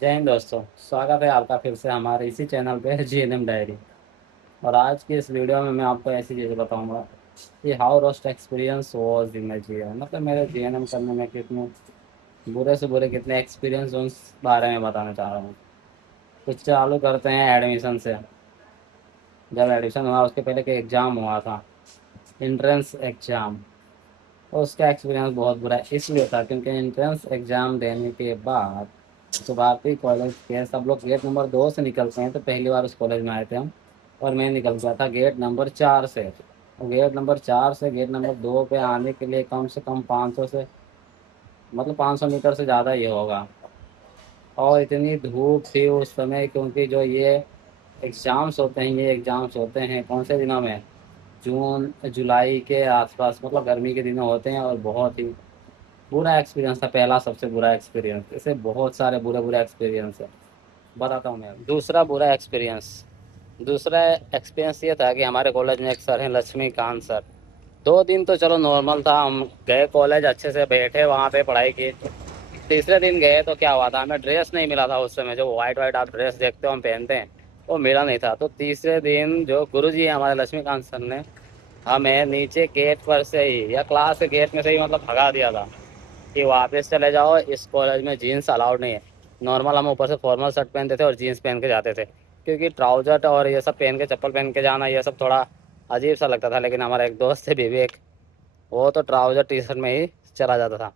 जय हिंद दोस्तों। स्वागत है आपका फिर से हमारे इसी चैनल पे जीएनएम डायरी। और आज की इस वीडियो में मैं आपको ऐसी चीज़ें बताऊंगा कि how roast experience was in my GNM, मतलब मेरे जीएनएम करने में कितने बुरे से बुरे कितने एक्सपीरियंस उस बारे में बताना चाह रहा हूँ। तो चालू करते हैं एडमिशन से। जब एडमिशन हुआ उसके पहले के एग्ज़ाम हुआ था, इंट्रेंस एग्ज़ाम। तो उसका एक्सपीरियंस बहुत बुरा इसलिए था क्योंकि एंट्रेंस एग्ज़ाम देने के बाद शुरुआती कॉलेज के सब लोग गेट नंबर 2 से निकलते हैं। तो पहली बार उस कॉलेज में आए थे हम, और मैं निकल गया था गेट नंबर 4 से। तो गेट नंबर 4 से गेट नंबर 2 पे आने के लिए कम से कम 500 से, मतलब 500 मीटर से ज़्यादा ही होगा। और इतनी धूप थी उस समय, क्योंकि जो ये एग्ज़ाम्स होते हैं कौन से दिनों में, जून जुलाई के आसपास, मतलब गर्मी के दिनों होते हैं। और बहुत ही बुरा एक्सपीरियंस था, पहला सबसे बुरा एक्सपीरियंस। ऐसे बहुत सारे बुरे बुरे एक्सपीरियंस है, बताता हूँ मैं। दूसरा एक्सपीरियंस ये था कि हमारे कॉलेज में एक सर हैं, लक्ष्मीकांत सर। 2 दिन तो चलो नॉर्मल था, हम गए कॉलेज, अच्छे से बैठे वहाँ पे पढ़ाई की। तीसरे दिन गए तो क्या हुआ था, हमें ड्रेस नहीं मिला था उस समय। जो वाइट वाइट आप ड्रेस देखते हो हम पहनते हैं, वो मिला नहीं था। तो तीसरे दिन जो गुरुजी हैं हमारे लक्ष्मीकांत सर ने हमें नीचे गेट पर से ही, या क्लास के गेट में से ही, मतलब भगा दिया था कि वापस चले जाओ, इस कॉलेज में जीन्स अलाउड नहीं है। नॉर्मल हम ऊपर से फॉर्मल शर्ट पहनते थे और जीन्स पहन के जाते थे, क्योंकि ट्राउजर और ये सब पहन के, चप्पल पहन के जाना, ये सब थोड़ा अजीब सा लगता था। लेकिन हमारा एक दोस्त है विवेक, वो तो ट्राउजर टी शर्ट में ही चला जाता था।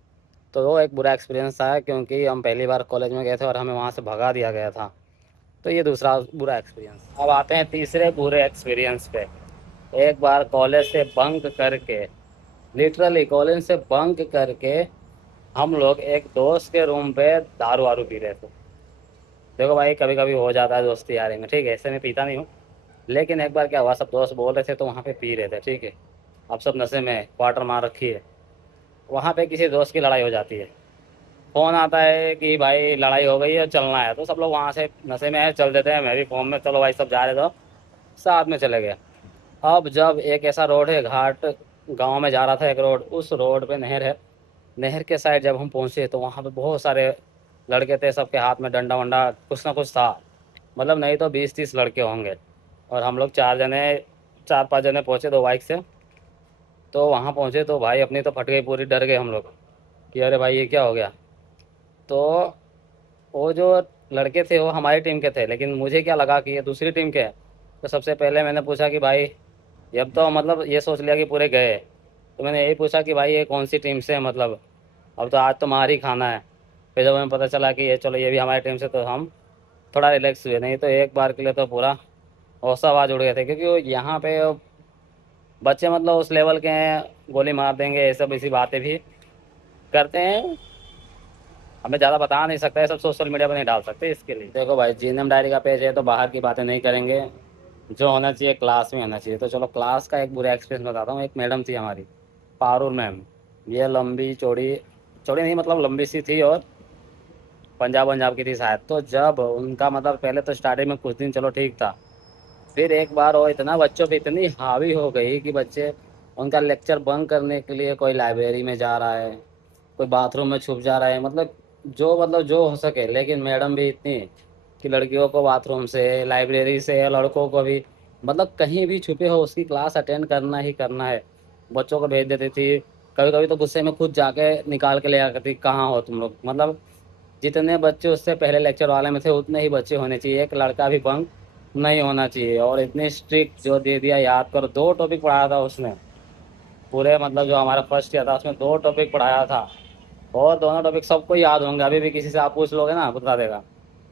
तो वो एक बुरा एक्सपीरियंस था, क्योंकि हम पहली बार कॉलेज में गए थे और हमें वहाँ से भगा दिया गया था। तो ये दूसरा बुरा एक्सपीरियंस। अब आते हैं तीसरे बुरे एक्सपीरियंस पे। एक बार कॉलेज से बंक करके, लिटरली कॉलेज से बंक करके, हम लोग एक दोस्त के रूम पे दारू वारू पी रहे थे। देखो भाई, कभी कभी हो जाता है दोस्ती यारी में, ठीक है, ऐसे मैं पीता नहीं हूँ। लेकिन एक बार क्या हुआ, सब दोस्त बोल रहे थे तो वहाँ पे पी रहे थे, ठीक है। अब सब नशे में, क्वार्टर मार रखी है। वहाँ पे किसी दोस्त की लड़ाई हो जाती है, फोन आता है कि भाई लड़ाई हो गई है, चलना है। तो सब लोग वहाँ से नशे में है, चल देते हैं। मैं भी फॉर्म में, चलो भाई सब जा रहे, तो साथ में चले गए। अब जब एक ऐसा रोड है, घाट गांव में जा रहा था एक रोड, उस रोड पे नहर है। नहर के साइड जब हम पहुंचे तो वहाँ पे बहुत सारे लड़के थे, सबके हाथ में डंडा वंडा कुछ ना कुछ था। मतलब नहीं तो 20-30 लड़के होंगे। और हम लोग 4-5 जने पहुंचे, 2 बाइक से। तो वहाँ पहुंचे तो भाई अपनी तो फट गई पूरी, डर गए हम लोग कि अरे भाई ये क्या हो गया। तो वो जो लड़के थे वो हमारी टीम के थे, लेकिन मुझे क्या लगा कि ये दूसरी टीम के हैं। तो सबसे पहले मैंने पूछा कि भाई, जब तो मतलब ये सोच लिया कि पूरे गए, तो मैंने यही पूछा कि भाई ये कौन सी टीम से है, मतलब अब तो आज तो मार ही खाना है। फिर जब हमें पता चला कि ये चलो ये भी हमारी टीम से, तो हम थोड़ा रिलैक्स हुए। नहीं तो एक बार के लिए तो पूरा हौसला आवाज उड़ गए थे, क्योंकि वो यहाँ पे बच्चे मतलब उस लेवल के हैं, गोली मार देंगे, ये सब इसी बातें भी करते हैं। हमें ज़्यादा बता नहीं सकता है, सब सोशल मीडिया पर नहीं डाल सकते। इसके लिए देखो भाई, जीएनएम डायरी का पेज है तो बाहर की बातें नहीं करेंगे, जो होना चाहिए क्लास में होना चाहिए। तो चलो क्लास का एक बुरा एक्सपीरियंस बताता हूँ। एक मैडम थी हमारी, पारुल मैम। ये लंबी चौड़ी, चौड़ी नहीं मतलब लंबी सी थी, और पंजाब पंजाब की थी शायद। तो जब उनका मतलब, पहले तो स्टार्टिंग में कुछ दिन चलो ठीक था, फिर एक बार वो इतना बच्चों पे इतनी हावी हो गई कि बच्चे उनका लेक्चर बंक करने के लिए कोई लाइब्रेरी में जा रहा है, कोई बाथरूम में छुप जा रहा है, मतलब जो हो सके। लेकिन मैडम भी इतनी कि लड़कियों को बाथरूम से, लाइब्रेरी से, लड़कों को भी, मतलब कहीं भी छुपे हो उसकी क्लास अटेंड करना ही करना है। बच्चों को भेज देती थी। कभी कभी तो गुस्से में खुद जाके निकाल के ले आ करती, कहाँ हो तुम लोग। मतलब जितने बच्चे उससे पहले लेक्चर वाले में थे उतने ही बच्चे होने चाहिए, एक लड़का भी बंक नहीं होना चाहिए। और इतनी स्ट्रिक्ट जो दे दिया, याद करो 2 टॉपिक पढ़ाया था उसने पूरे, मतलब जो हमारा फर्स्ट ईयर था उसमें 2 टॉपिक पढ़ाया था। और दोनों टॉपिक सबको याद होंगे, अभी भी किसी से आप पूछ लोगे ना बता देगा।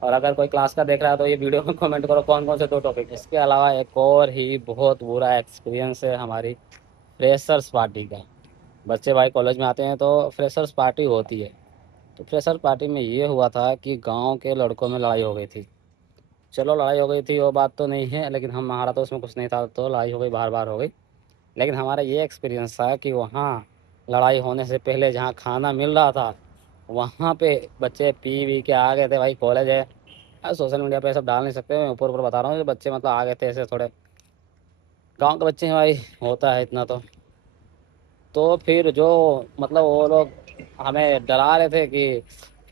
और अगर कोई क्लास का देख रहा है तो ये वीडियो में कमेंट करो कौन कौन से 2 टॉपिक। इसके अलावा एक और ही बहुत बुरा एक्सपीरियंस है हमारी फ्रेशर्स पार्टी का। बच्चे भाई कॉलेज में आते हैं तो फ्रेशर्स पार्टी होती है। तो फ्रेशर पार्टी में ये हुआ था कि गांव के लड़कों में लड़ाई हो गई थी। चलो लड़ाई हो गई थी वो बात तो नहीं है, लेकिन हमारा तो उसमें कुछ नहीं था, तो लड़ाई हो गई, बार बार हो गई। लेकिन हमारा ये एक्सपीरियंस था कि वहाँ लड़ाई होने से पहले जहाँ खाना मिल रहा था, वहाँ पे बच्चे पी वी के आ गए थे। भाई कॉलेज है, सोशल मीडिया पे सब डाल नहीं सकते, मैं ऊपर ऊपर बता रहा हूँ। जो बच्चे मतलब आ गए थे ऐसे, थोड़े गांव के बच्चे हैं भाई, होता है इतना तो फिर जो, मतलब वो लोग हमें डरा रहे थे कि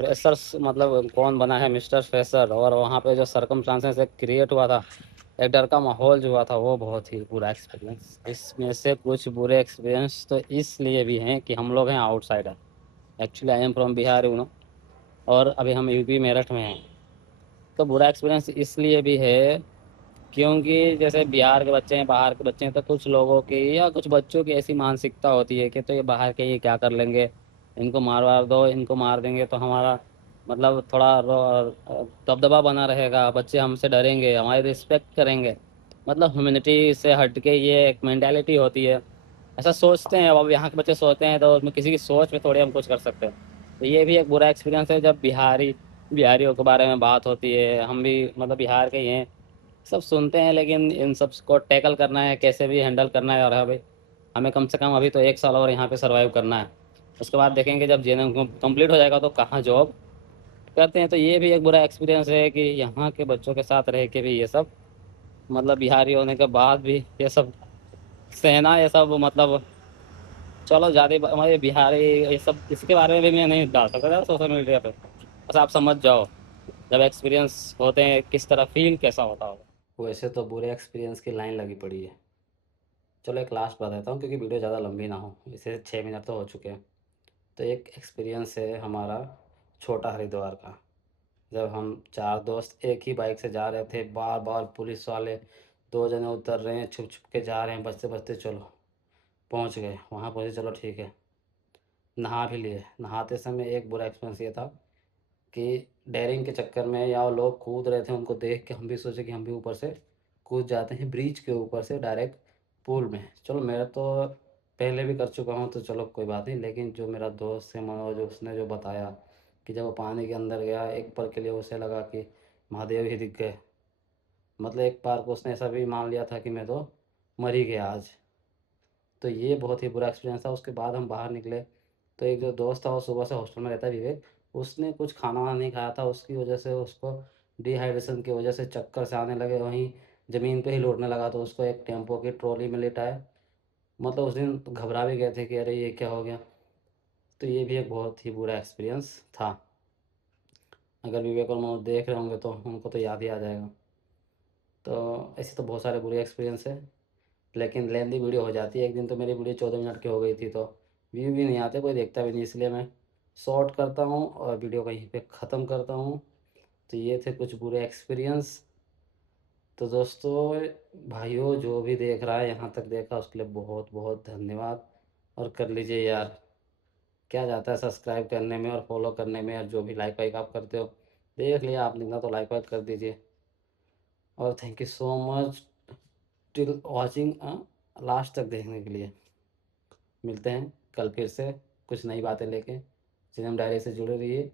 फ्रेशर्स मतलब कौन बना है मिस्टर फ्रेशर, और वहाँ पे जो सरकमस्टांसेस एक क्रिएट हुआ था, एक डर का माहौल जो हुआ था, वो बहुत ही बुरा एक्सपीरियंस। इसमें से कुछ बुरे एक्सपीरियंस तो इसलिए भी हैं कि हम लोग हैं outsider. Actually I am from Bihar और अभी हम यूपी मेरठ में हैं। तो बुरा एक्सपीरियंस इसलिए भी है क्योंकि जैसे बिहार के बच्चे हैं, बाहर के बच्चे हैं, तो कुछ लोगों की या कुछ बच्चों की ऐसी मानसिकता होती है कि तो ये बाहर के ये क्या कर लेंगे, इनको मार वार दो, इनको मार देंगे तो हमारा मतलब थोड़ा दबदबा बना रहेगा, बच्चे हमसे डरेंगे, हमारी रिस्पेक्ट करेंगे। मतलब ह्यूमैनिटी से हट के ये एक मेंटालिटी होती है, ऐसा सोचते हैं। अब यहाँ के बच्चे सोचते हैं तो उसमें किसी की सोच पे थोड़ी हम कुछ कर सकते हैं। तो ये भी एक बुरा एक्सपीरियंस है जब बिहारियों के बारे में बात होती है। हम भी मतलब बिहार के ही हैं, सब सुनते हैं, लेकिन इन सब को टैकल करना है, कैसे भी हैंडल करना है। और हाँ भाई, हमें कम से कम अभी तो 1 साल और यहाँ पे सरवाइव करना है। उसके बाद देखेंगे जब जेएनएम कंप्लीट हो जाएगा तो कहाँ जॉब करते हैं। तो ये भी एक बुरा एक्सपीरियंस है कि यहाँ के बच्चों के साथ रह के भी ये सब मतलब बिहारी होने के बाद भी ये सब सहना, ये सब मतलब चलो ज़्यादा हमारे बिहारी ये सब इसके बारे में भी मैं नहीं डाल सकता सोशल मीडिया पे। बस आप समझ जाओ जब एक्सपीरियंस होते हैं किस तरह फील कैसा होता होगा। वैसे तो बुरे एक्सपीरियंस की लाइन लगी पड़ी है। चलो एक लास्ट बताता हूँ क्योंकि वीडियो ज़्यादा लंबी ना हो, इसे 6 मिनट तो हो चुके हैं। तो एक एक्सपीरियंस है हमारा छोटा हरिद्वार का। जब हम 4 दोस्त एक ही बाइक से जा रहे थे, बार बार पुलिस वाले 2 जने उतर रहे हैं, छुप छुप के जा रहे हैं, बचते बचते चलो पहुँच गए। वहाँ पहुँचे, चलो ठीक है, नहा भी लिए। नहाते समय एक बुरा एक्सपीरियंस ये था कि डेयरिंग के चक्कर में या वो लोग कूद रहे थे, उनको देख के हम भी सोचे कि हम भी ऊपर से कूद जाते हैं, ब्रिज के ऊपर से डायरेक्ट पूल में। चलो मैं तो पहले भी कर चुका हूँ तो चलो कोई बात नहीं, लेकिन जो मेरा दोस्त है मनोज, उसने जो बताया कि जब वो पानी के अंदर गया एक पल के लिए उसे लगा कि महादेव ही दिख गए। मतलब एक बार को उसने ऐसा भी मान लिया था कि मैं तो मर ही गया आज। तो ये बहुत ही बुरा एक्सपीरियंस था। उसके बाद हम बाहर निकले तो एक जो दोस्त था वो सुबह से हॉस्टल में रहता है, विवेक, उसने कुछ खाना वाना नहीं खाया था, उसकी वजह से उसको डिहाइड्रेशन की वजह से चक्कर से आने लगे, वहीं ज़मीन पे ही लौटने लगा। तो उसको एक टेम्पो की ट्रॉली में लिटाया। मतलब उस दिन तो घबरा भी गए थे कि अरे ये क्या हो गया। तो ये भी एक बहुत ही बुरा एक्सपीरियंस था। अगर विवेक और मनोज देख रहे होंगे तो उनको तो याद ही आ जाएगा। तो ऐसे तो बहुत सारे बुरे एक्सपीरियंस है, लेकिन लेंदी वीडियो हो जाती है। एक दिन तो मेरी वीडियो 14 मिनट की हो गई थी, तो व्यू भी नहीं आते, कोई देखता भी नहीं, इसलिए मैं शॉर्ट करता हूँ और वीडियो कहीं पे ख़त्म करता हूँ। तो ये थे कुछ बुरे एक्सपीरियंस। तो दोस्तों, भाइयों, जो भी देख रहा है यहाँ तक देखा उसके लिए बहुत बहुत धन्यवाद। और कर लीजिए यार, क्या जाता है सब्सक्राइब करने में और फॉलो करने में, और जो भी लाइक वाइक आप करते हो, देख लिया आपने ना तो लाइक वाइक कर दीजिए। और thank you so much till watching, last तक देखने के लिए। मिलते हैं कल फिर से कुछ नई बातें लेके। जिनेम डायरी से जुड़े रहिए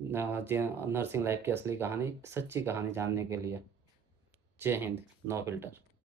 नर्सिंग लाइफ की असली कहानी, सच्ची कहानी जानने के लिए। जय हिंद, नो फिल्टर।